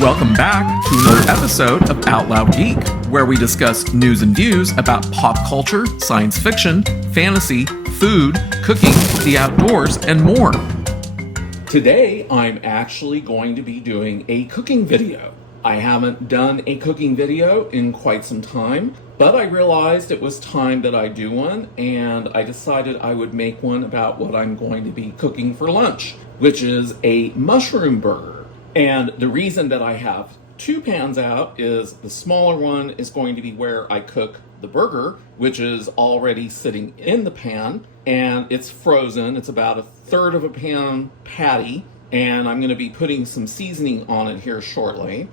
Welcome back to another episode of Out Loud Geek, where we discuss news and views about pop culture, science fiction, fantasy, food, cooking, the outdoors, and more. Today, I'm actually going to be doing a cooking video. I haven't done a cooking video in quite some time, but I realized it was time that I do one, and I decided I would make one about what I'm going to be cooking for lunch, which is a mushroom burger. And the reason that I have two pans out is the smaller one is going to be where I cook the burger, which is already sitting in the pan, and it's frozen. It's about a third of a pound patty, and I'm going to be putting some seasoning on it here shortly.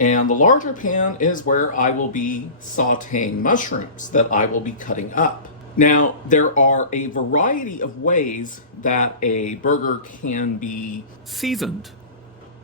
And the larger pan is where I will be sauteing mushrooms that I will be cutting up. Now, there are a variety of ways that a burger can be seasoned.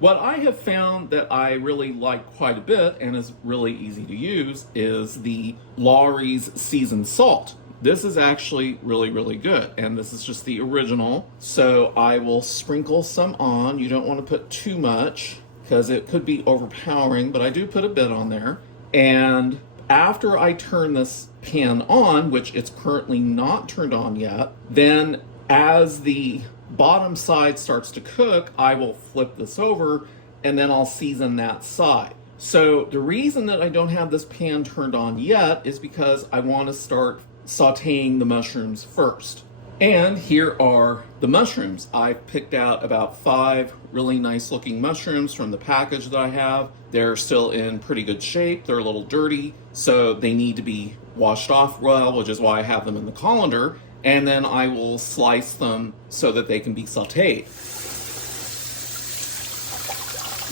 What I have found that I really like quite a bit and is really easy to use is the Lawry's seasoned salt. This is actually really good, and this is just the original. So I will sprinkle some on. You don't want to put too much because it could be overpowering, but I do put a bit on there. And after I turn this pan on, which it's currently not turned on yet, then as the bottom side starts to cook, I will flip this over and then I'll season that side. So the reason that I don't have this pan turned on yet is because I want to start sauteing the mushrooms first. And here are the mushrooms. I've picked out about 5 really nice looking mushrooms from the package that I have. They're still in pretty good shape. They're a little dirty, so they need to be washed off well, which is why I have them in the colander. And then I will slice them so that they can be sauteed.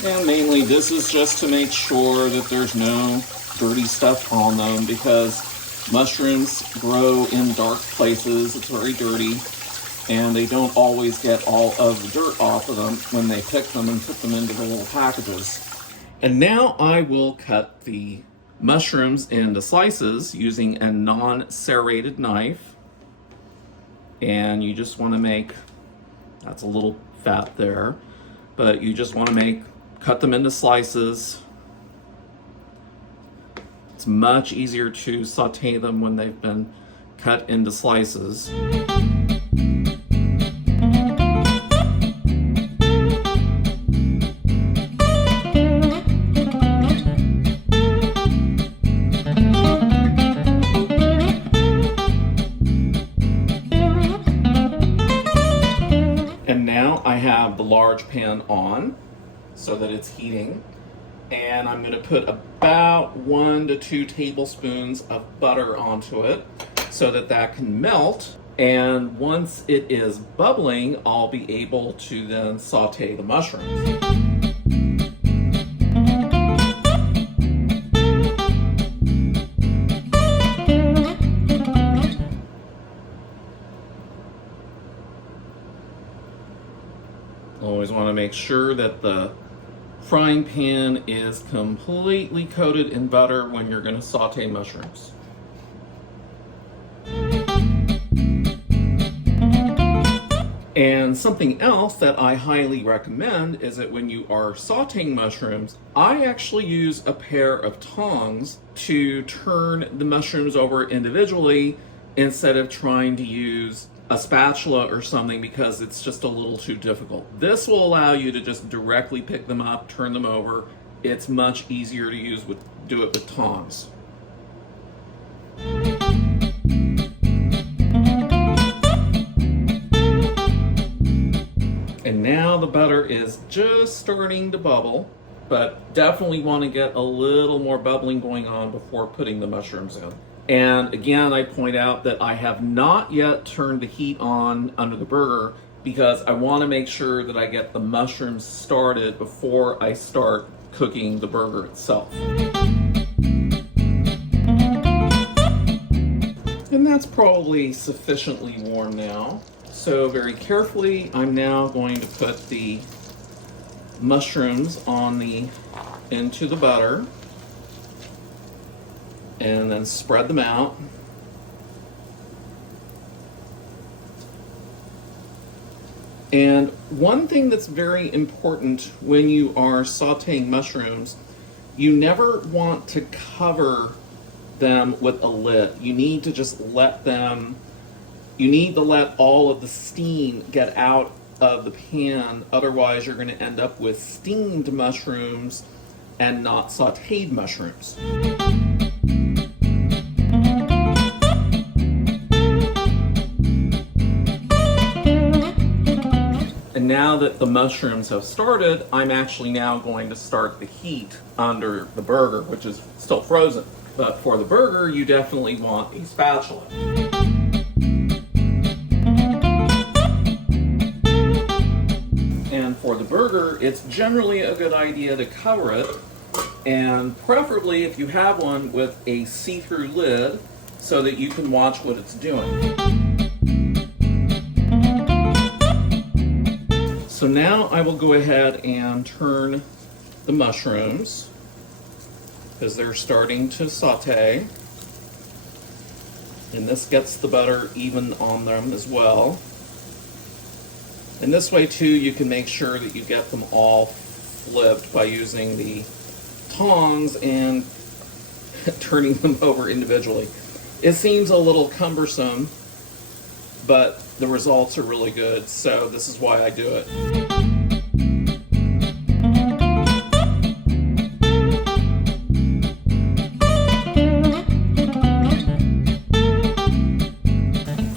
And mainly this is just to make sure that there's no dirty stuff on them, because mushrooms grow in dark places. It's very dirty, and they don't always get all of the dirt off of them when they pick them and put them into the little packages. And now I will cut the mushrooms into slices using a non-serrated knife. And you just want to make, that's a little fat there, but you just want to cut them into slices. It's much easier to saute them when they've been cut into slices. The large pan on so that it's heating, and I'm going to put about 1 to 2 tablespoons of butter onto it so that that can melt. And once it is bubbling, I'll be able to then saute the mushrooms. Always want to make sure that the frying pan is completely coated in butter when you're going to saute mushrooms. And something else that I highly recommend is that when you are sauteing mushrooms, I actually use a pair of tongs to turn the mushrooms over individually instead of trying to use a spatula or something, because it's just a little too difficult. This will allow you to just directly pick them up, turn them over. It's much easier to do it with tongs. And now the butter is just starting to bubble, but definitely want to get a little more bubbling going on before putting the mushrooms in. And again, I point out that I have not yet turned the heat on under the burger because I want to make sure that I get the mushrooms started before I start cooking the burger itself. And that's probably sufficiently warm now. So very carefully, I'm now going to put the mushrooms into the butter, and then spread them out. And one thing that's very important when you are sauteing mushrooms, you never want to cover them with a lid. You need to just let all of the steam get out of the pan. Otherwise, you're going to end up with steamed mushrooms and not sauteed mushrooms. And now that the mushrooms have started, I'm actually now going to start the heat under the burger, which is still frozen. But for the burger, you definitely want a spatula. And for the burger, it's generally a good idea to cover it, and preferably if you have one with a see-through lid so that you can watch what it's doing. So now I will go ahead and turn the mushrooms because they're starting to saute. And this gets the butter even on them as well. And this way too, you can make sure that you get them all flipped by using the tongs and turning them over individually. It seems a little cumbersome, but the results are really good, so this is why I do it.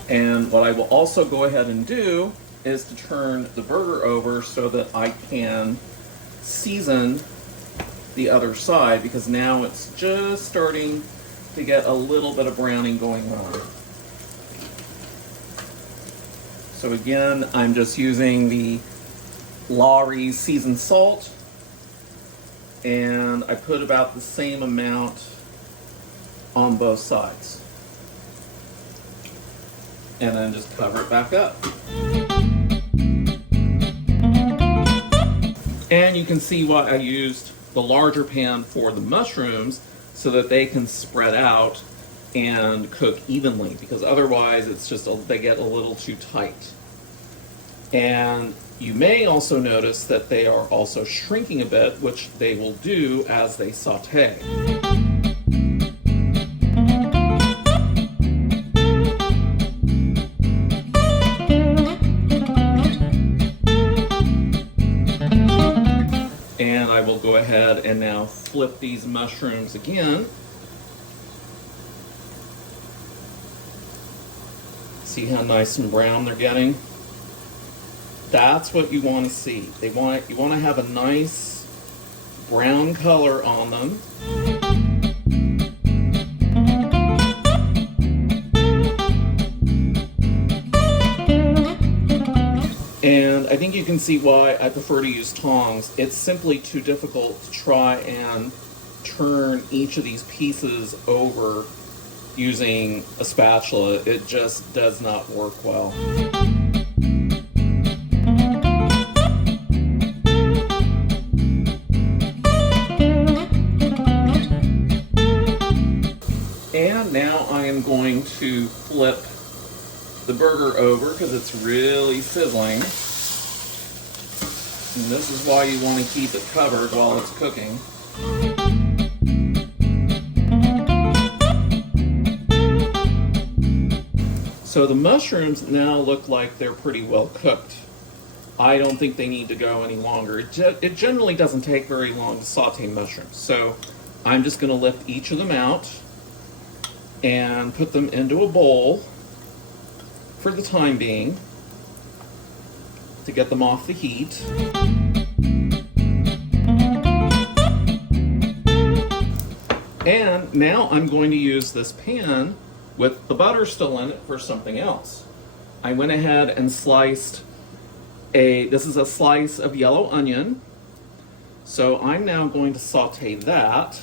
And what I will also go ahead and do is to turn the burger over so that I can season the other side, because now it's just starting to get a little bit of browning going on. So again, I'm just using the Lawry's seasoned salt, and I put about the same amount on both sides. And then just cover it back up. And you can see why I used the larger pan for the mushrooms, so that they can spread out and cook evenly, because otherwise it's just they get a little too tight. And you may also notice that they are also shrinking a bit, which they will do as they saute. And I will go ahead and now flip these mushrooms again. See how nice and brown they're getting? That's what you want to see. You want to have a nice brown color on them. And I think you can see why I prefer to use tongs. It's simply too difficult to try and turn each of these pieces over using a spatula. It just does not work well. And now I am going to flip the burger over because it's really sizzling. And this is why you want to keep it covered while it's cooking. So the mushrooms now look like they're pretty well cooked. I don't think they need to go any longer. It generally doesn't take very long to saute mushrooms. So I'm just going to lift each of them out and put them into a bowl for the time being to get them off the heat. And now I'm going to use this pan with the butter still in it for something else. I went ahead and sliced this is a slice of yellow onion. So I'm now going to saute that,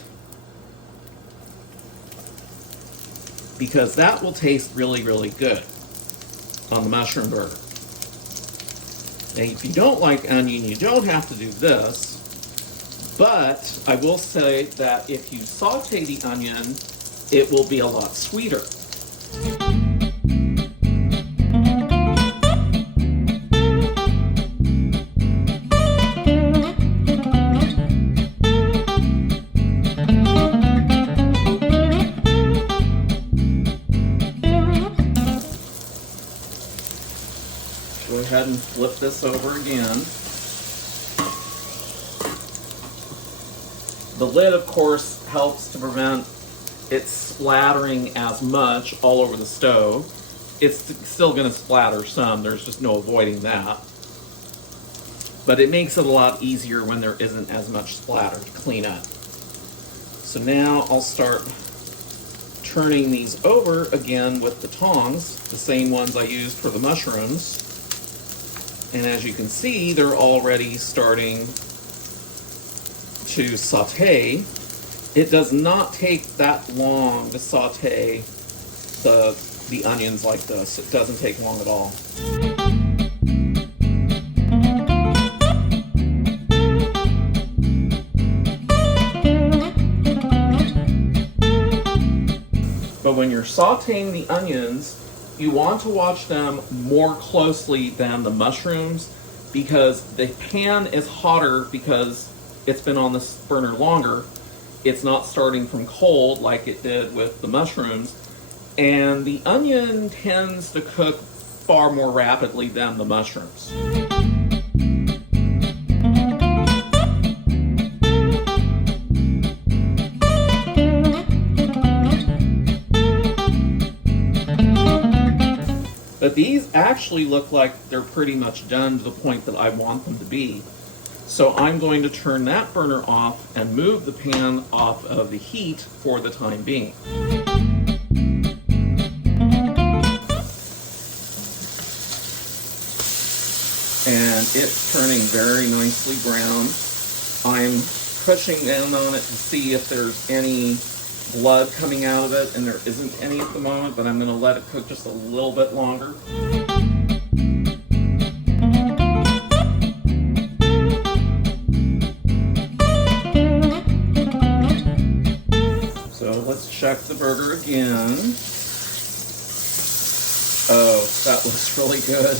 because that will taste really, really good on the mushroom burger. Now, if you don't like onion, you don't have to do this, but I will say that if you saute the onion, it will be a lot sweeter. ahead and flip this over again. The lid, of course, helps to prevent it splattering as much all over the stove. It's still going to splatter some, there's just no avoiding that. But it makes it a lot easier when there isn't as much splatter to clean up. So now I'll start turning these over again with the tongs, the same ones I used for the mushrooms. And as you can see, they're already starting to saute. It does not take that long to saute the onions like this. It doesn't take long at all. But when you're sauteing the onions, you want to watch them more closely than the mushrooms, because the pan is hotter because it's been on this burner longer. It's not starting from cold like it did with the mushrooms. And the onion tends to cook far more rapidly than the mushrooms. But these actually look like they're pretty much done to the point that I want them to be. So I'm going to turn that burner off and move the pan off of the heat for the time being. And it's turning very nicely brown. I'm pushing down on it to see if there's any blood coming out of it, and there isn't any at the moment, but I'm going to let it cook just a little bit longer. So let's check the burger again. Oh, that looks really good.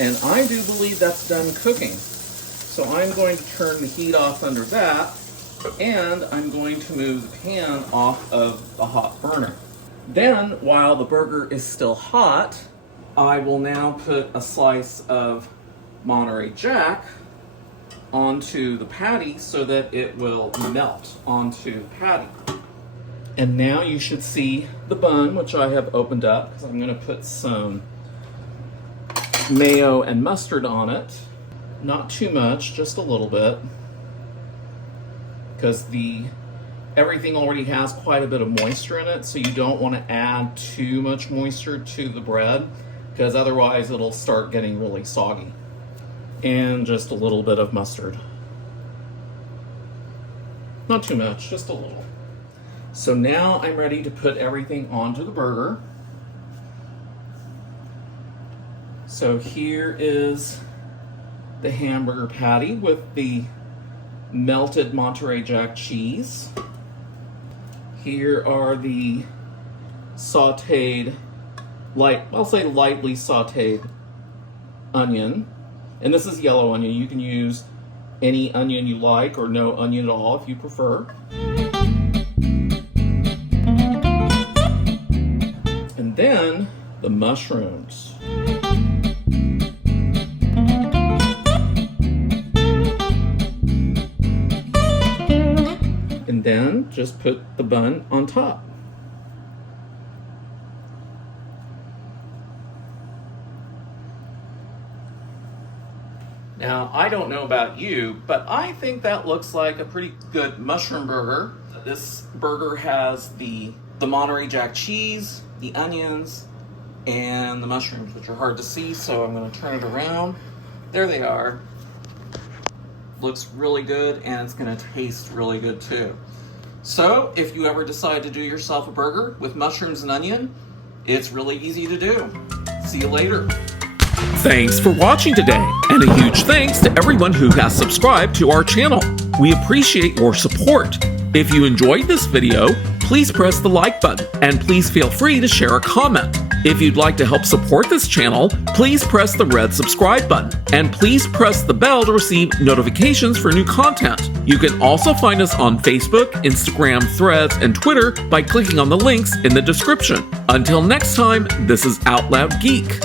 And I do believe that's done cooking. So I'm going to turn the heat off under that, and I'm going to move the pan off of the hot burner. Then, while the burger is still hot, I will now put a slice of Monterey Jack onto the patty so that it will melt onto the patty. And now you should see the bun, which I have opened up, because I'm going to put some mayo and mustard on it. Not too much, just a little bit, because everything already has quite a bit of moisture in it, so you don't want to add too much moisture to the bread, because otherwise it'll start getting really soggy. And just a little bit of mustard. Not too much, just a little. So now I'm ready to put everything onto the burger. So here is the hamburger patty with the melted Monterey Jack cheese. Here are the sauteed, I'll say lightly sauteed onion. And this is yellow onion. You can use any onion you like, or no onion at all if you prefer. And then the mushrooms. And then just put the bun on top. Now, I don't know about you, but I think that looks like a pretty good mushroom burger. This burger has the Monterey Jack cheese, the onions, and the mushrooms, which are hard to see, so I'm going to turn it around. There they are. Looks really good, and it's going to taste really good too. So if you ever decide to do yourself a burger with mushrooms and onion, it's really easy to do. See you later. Thanks for watching today, and a huge thanks to everyone who has subscribed to our channel. We appreciate your support. If you enjoyed this video, please press the like button, and please feel free to share a comment. If you'd like to help support this channel, please press the red subscribe button, and please press the bell to receive notifications for new content. You can also find us on Facebook, Instagram, Threads, and Twitter by clicking on the links in the description. Until next time, this is Out Loud Geek.